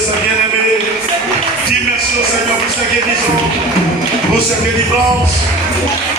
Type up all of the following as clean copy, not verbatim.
sa bien-aimée. Dis merci au Seigneur pour sa guérison, pour sa délivrance.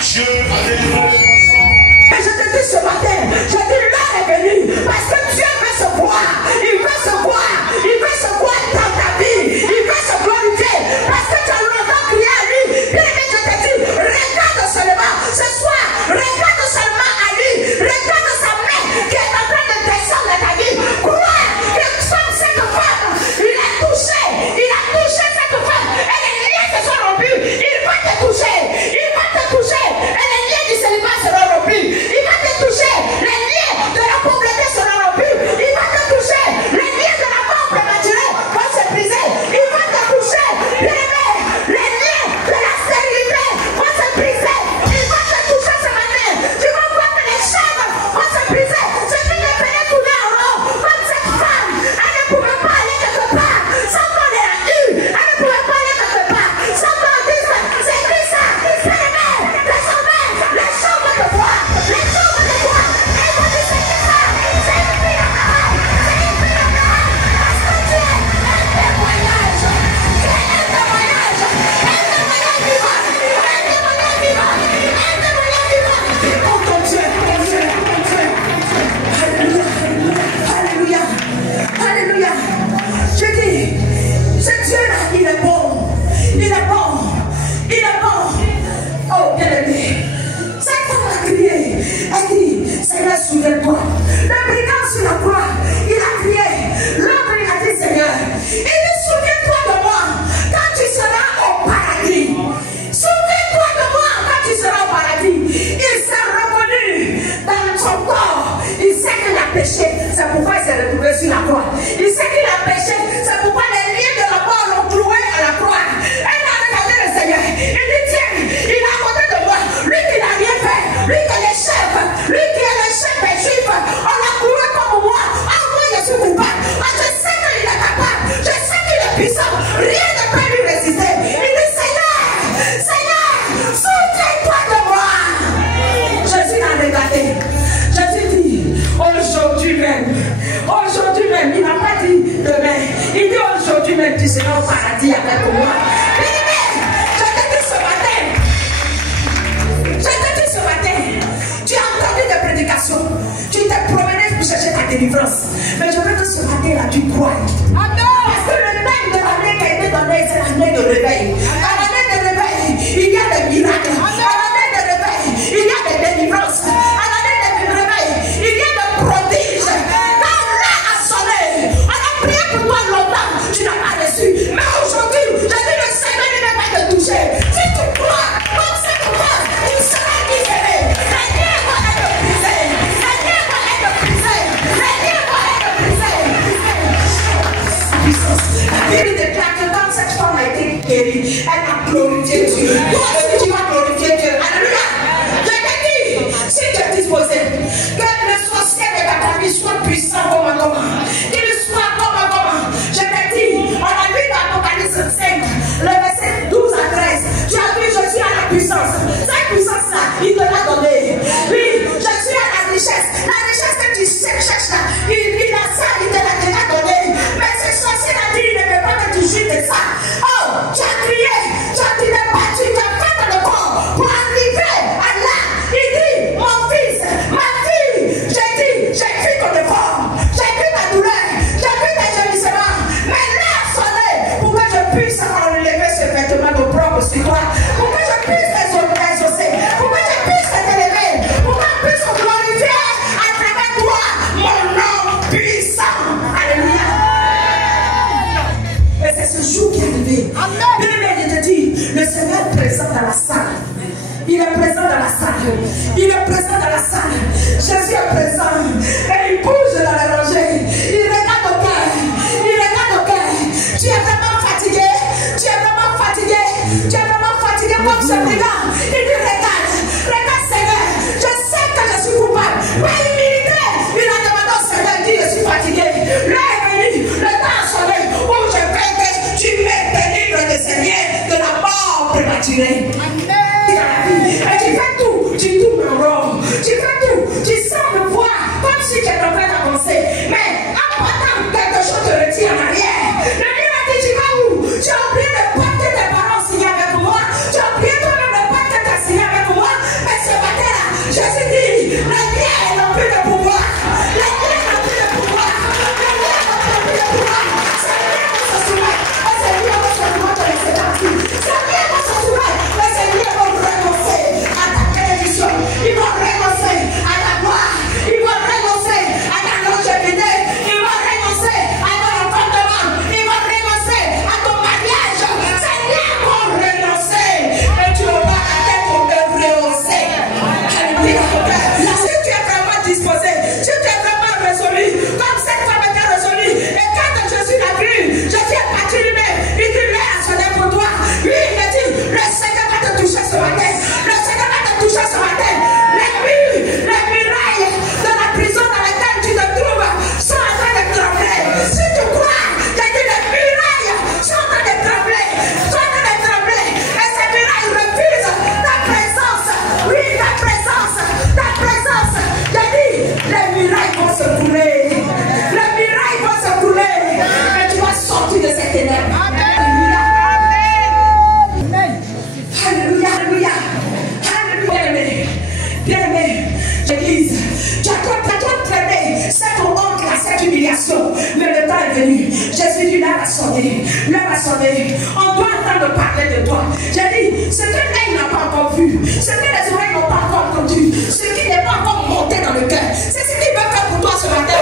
Dieu a délivré les poissons. Et je te dis ce matin, je dis l'heure est venue, parce que Dieu veut se voir, il veut se voir, il veut se voir dans ta vie, il veut se glorifier, parce que tu as longtemps crié à lui. Bien aimé, je te dis, regarde seulement ce soir, regarde seulement à lui, regarde sa main qui est en train de descendre dans ta vie. Crois que cette femme, il a touché cette femme, et les liens se sont rompus, il va te toucher, et les liens du célibat seront rompus. Il va te toucher, les liens de la pauvreté seront rompus. Il va te toucher, les liens de la mort prématurée vont se briser. Il va te toucher, les liens de la stérilité vont se briser. Il va te toucher ce matin. Tu vas voir que les chaînes vont se briser. Ce qui te faisait tourner en rond, comme cette femme, elle ne pouvait pas aller quelque part sans qu'on l'ait eu. Elle ne pouvait pas aller quelque part sans qu'on dise, c'est écrit ça, c'est les mains, les sommets, les chambres de bois. Les chambres de bois, elles vont dire c'est ça, c'est écrit en parole, c'est écrit en parole, parce que tu es un témoignage, tu es un témoignage vivant, un témoignage vivant, un témoignage vivant. Oh ton Dieu, ton Dieu, ton Dieu. Alléluia, alléluia, alléluia. Je dis, ce Dieu-là, il est bon, il est bon, il est bon. Oh bien aimé. Cette femme a crié, elle dit, Seigneur, souviens-toi. Le brigand sur la croix, il a crié. L'autre, il a dit, Seigneur, il dit, souviens-toi de moi quand tu seras au paradis. Souviens-toi de moi quand tu seras au paradis. Il s'est reconnu dans son corps. Il sait qu'il a péché. C'est pourquoi il s'est retrouvé sur la croix. Il sait qu'il a péché. C'est pourquoi les liens de la mort l'ont cloué à la croix. Elle a regardé le Seigneur. Il dit, tiens, il est à côté de moi. Lui qui n'a rien fait. Lui qui est le chef. Lui qui est le chef des Juifs. On l'a couru comme moi. Ah, moi, je suis coupable. Ah, je sais qu'il est capable. Je sais qu'il est puissant. Rien ne peut lui résister. Il dit, Seigneur, Seigneur, souviens-toi de moi. Jésus l'a regardé. Jésus dit, aujourd'hui même, il n'a pas dit demain. Il dit aujourd'hui même, tu seras au paradis avec moi. Je te dis ce matin, tu as entendu des prédications, tu t'es promené pour chercher ta délivrance. Mais je veux que ce matin là, tu crois. Parce que le thème de l'année qui a été donné, c'est l'année de réveil. À l'année de réveil, il y a des miracles. À l'année de réveil, il y a des délivrances. À l'année de réveil, il y a des prodiges. Quand l'heure a sonné, on a prié pour toi longtemps, tu n'as pas reçu. Mais aujourd'hui, je dis le Seigneur ne va pas te toucher. Si tu crois, comme cette femme, tu seras libéré. Les liens vont être brisés. Les liens vont être brisés. Les liens vont être brisés. La Bible déclare que quand cette femme a été guérie, elle a glorifié Dieu. Toi aussi, tu vas glorifier Dieu. Alléluia. Je te dis, si tu es disposé, que le sorcier de ta famille soit puissant comme un comment. Qu'il soit comme un comment. Je te dis, on a lu dans Apocalypse 5, le verset 12 à 13. Tu as vu, je suis à la puissance. Cette puissance-là, il te l'a donnée. Oui, je suis à la richesse. La richesse que tu cherches là, il a ça, il te l'a déjà donnée. Mais ce sorcier-là dit, il ne veut pas que tu joues de ça. Oh, tu as crié, tu as battu, tu as fait le corps pour arriver à là. Il dit, mon fils, ma fille, j'ai vu ton effort, j'ai vu ta douleur, j'ai vu tes gémissements. Mais l'heure sonnait pour que je puisse enlever ce vêtement de propre sur toi, pour que je puisse t'exaucer, pour que je puisse t'élever, pour que je puisse glorifier à travers toi mon nom puissant. Alléluia. Et c'est ce jour qui est arrivé. Bien, je te dis, le Seigneur est présent dans la salle. Il est présent dans la salle. Il est présent dans la salle. Jésus est présent. Et il bouge dans la rangée. Il regarde au cœur. Il regarde au cœur. Tu es vraiment fatigué. Tu es vraiment fatigué. Tu es vraiment fatigué comme ce brigand. Il dit regarde. Regarde Seigneur. Je sais que je suis coupable. Mais humilité. Il a demandé au Seigneur. Il dit je suis fatigué. L'heure est venue. Le temps a sonné. Où je veux que tu me délivres de ces liens de la mort prématurée. Et tu fais tout, tu tournes en rond, tu fais tout, tu sens le poids comme si tu es en train d'avancer. suis dit, là va sonner. Là va sonner. On doit entendre parler de toi. J'ai dit, ce que l'œil n'a pas encore vu, ce que les oreilles n'ont pas encore entendu, ce qui n'est pas encore monté dans le cœur, c'est ce qu'il veut faire pour toi ce matin.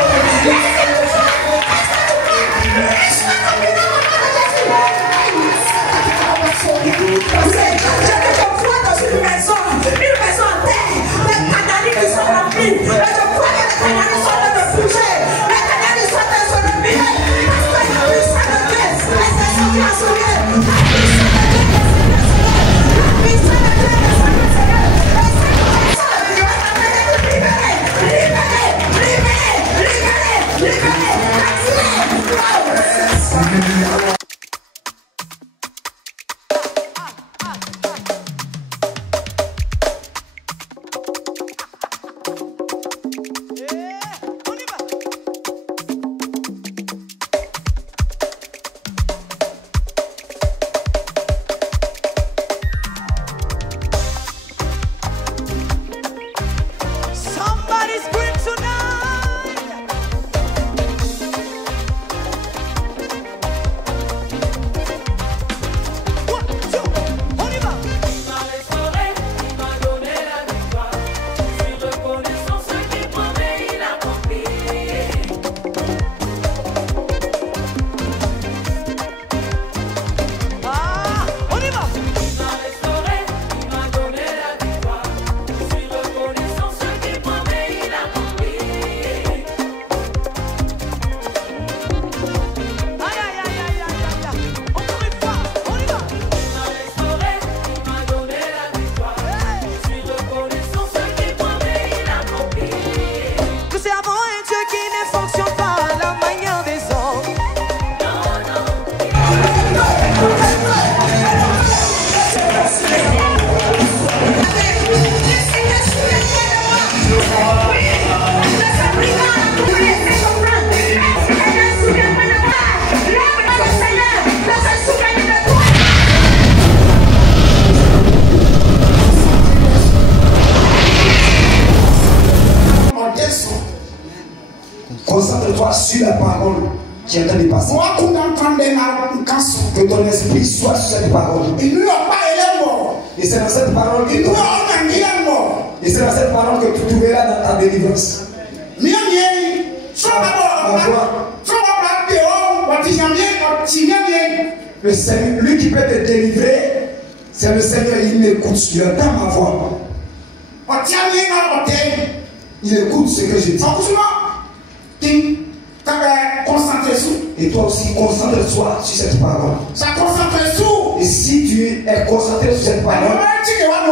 Concentre-toi sur la parole qui est en train de passer. Que ton esprit soit sur cette parole. Et c'est dans cette parole que et c'est dans cette parole que tu trouveras dans ta délivrance. Le Seigneur, lui qui peut te délivrer, c'est le Seigneur. Il m'écoute, il entend ma voix. Il écoute ce que je dis. Et toi aussi, concentre-toi sur cette parole. Et si tu es concentré sur cette parole,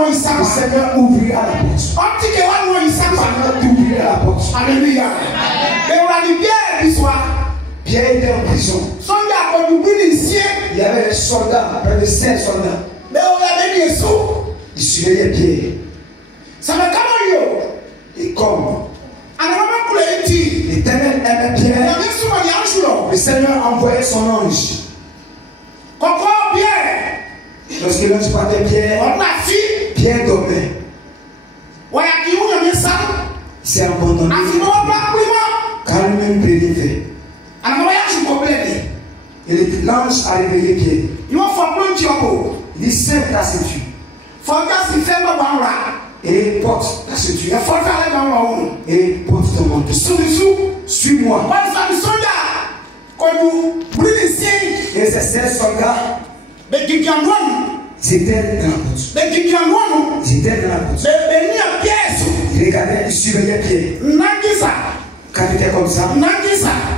le Seigneur ouvrira la porte. Le Seigneur t'ouvrira la porte. Alléluia. Pierre était en prison. Il y avait des soldats, près de 5 soldats. Il surveillait Pierre. Et comme l'Éternel aimait Pierre, le Seigneur envoyait son ange. Lorsque l'ange partait Pierre, Pierre dormait. C'est abandonné. Car lui-même prédit fait. Et l'ange a réveillé Pierre. Il dit serre ta ceinture. Et porte ta ceinture. Et porte ton manteau. Suis-moi. Et ces 16 soldats, c'était dans la porte. C'était dans la porte. Il regardait, il surveillait Pierre. Quand il était comme ça,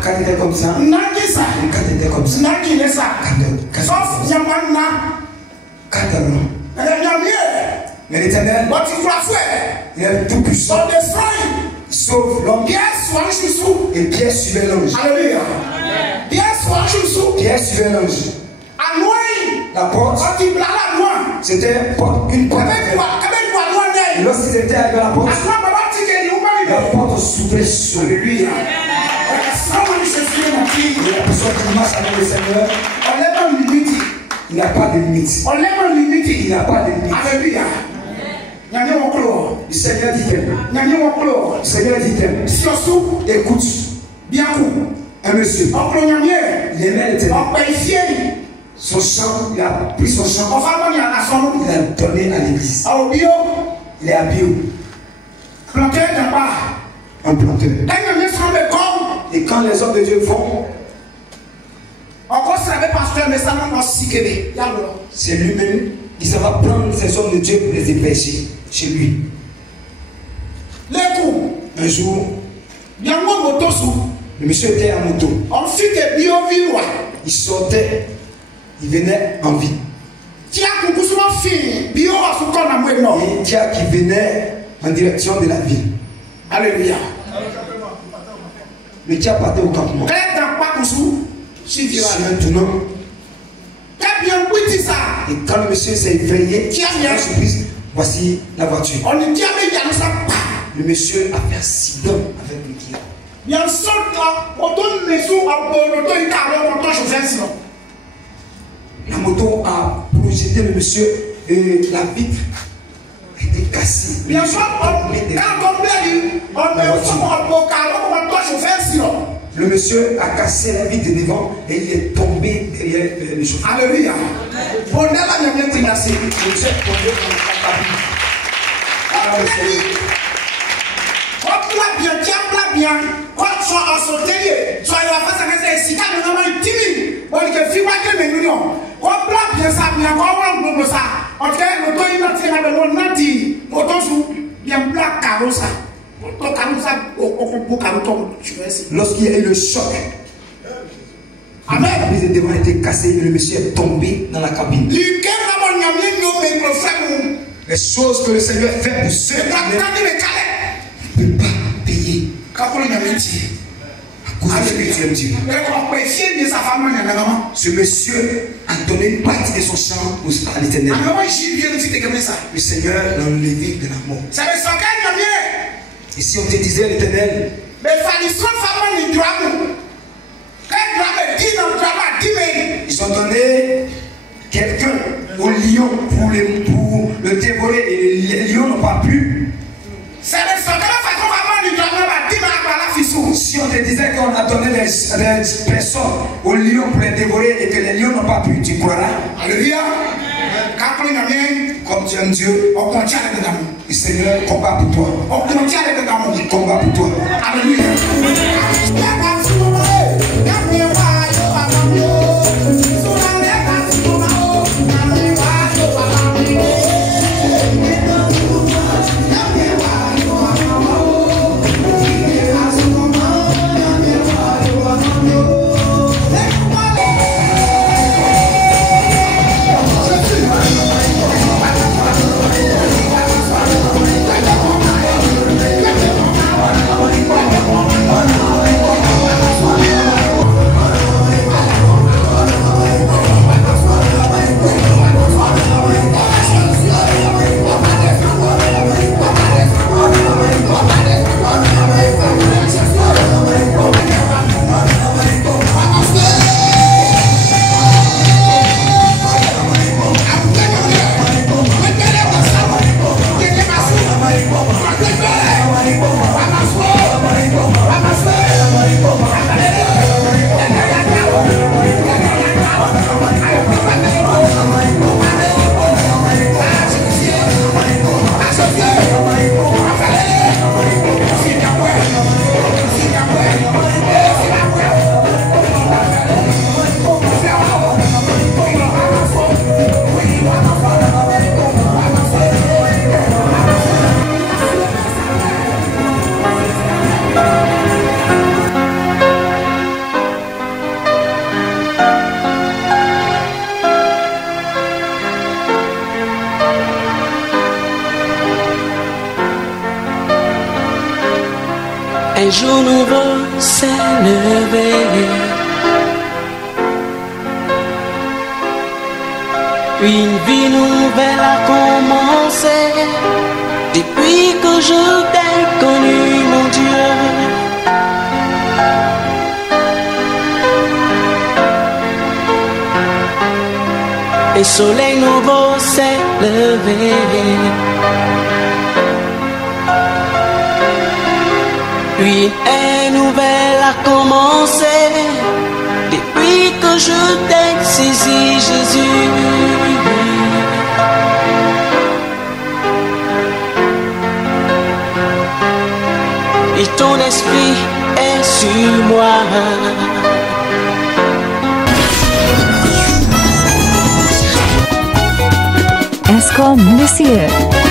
quand il était comme ça, quand il était comme ça, mais l'Éternel, il est tout puissant. Il sauve l'homme. Et Pierre suivait l'ange. Alléluia. Pierre suivait l'ange. La porte, c'était une porte. Et lorsqu'ils étaient avec la porte s'ouvrait sur lui. Et la personne qui marche avec le Seigneur, il n'a pas de limite. Il n'a pas de limite. Alléluia. Le Seigneur dit qu'elle. Le Seigneur dit qu'elle. Écoute. Un monsieur. Il Il aimait l'éternel. Son champ, il a pris son champ. Il a donné à l'église. Il est à Bio. Un planteur. Et quand les hommes de Dieu vont, c'est lui-même qui s'en va prendre ces hommes de Dieu pour les héberger chez lui. Un jour, le monsieur était à moto. Il sortait, il venait en vie. Et Tia qui venait en direction de la ville. Alléluia. Le Tia partait au campement. Sur un tournant. Et quand le monsieur s'est éveillé, surprise, voici la voiture. Le monsieur a fait accident avec le Kia. La moto a projeté le monsieur et la vitre a été cassée. Le monsieur a cassé la vitre de devant et il est tombé derrière le chauffeur. Alléluia. Lorsqu'il y a eu le choc, la vitre de devant a été cassée et le monsieur est tombé dans la cabine. Les choses que le Seigneur fait pour ceux qui ne peuvent pas payer à cause de Dieu. Ce monsieur a donné une partie de son champ à l'Éternel. Le Seigneur l'a enlevé de la mort. Et si on te disait l'Éternel, ils ont donné quelqu'un au lion pour le dévorer et les lions n'ont pas pu. Si on te disait qu'on a donné des personnes au lion pour les dévorer et que les lions n'ont pas pu, tu croiras? Alléluia. Comme tu aimes Dieu, le Seigneur combat pour toi. Il combat pour toi. Alléluia. Un jour nouveau s'est levé. Une vie nouvelle a commencé. Depuis que je t'ai connu, mon Dieu. Un soleil nouveau s'est levé. Une ère nouvelle a commencé. Depuis je t'ai saisi, Jésus. Et ton esprit est sur moi. Escom Monsieur.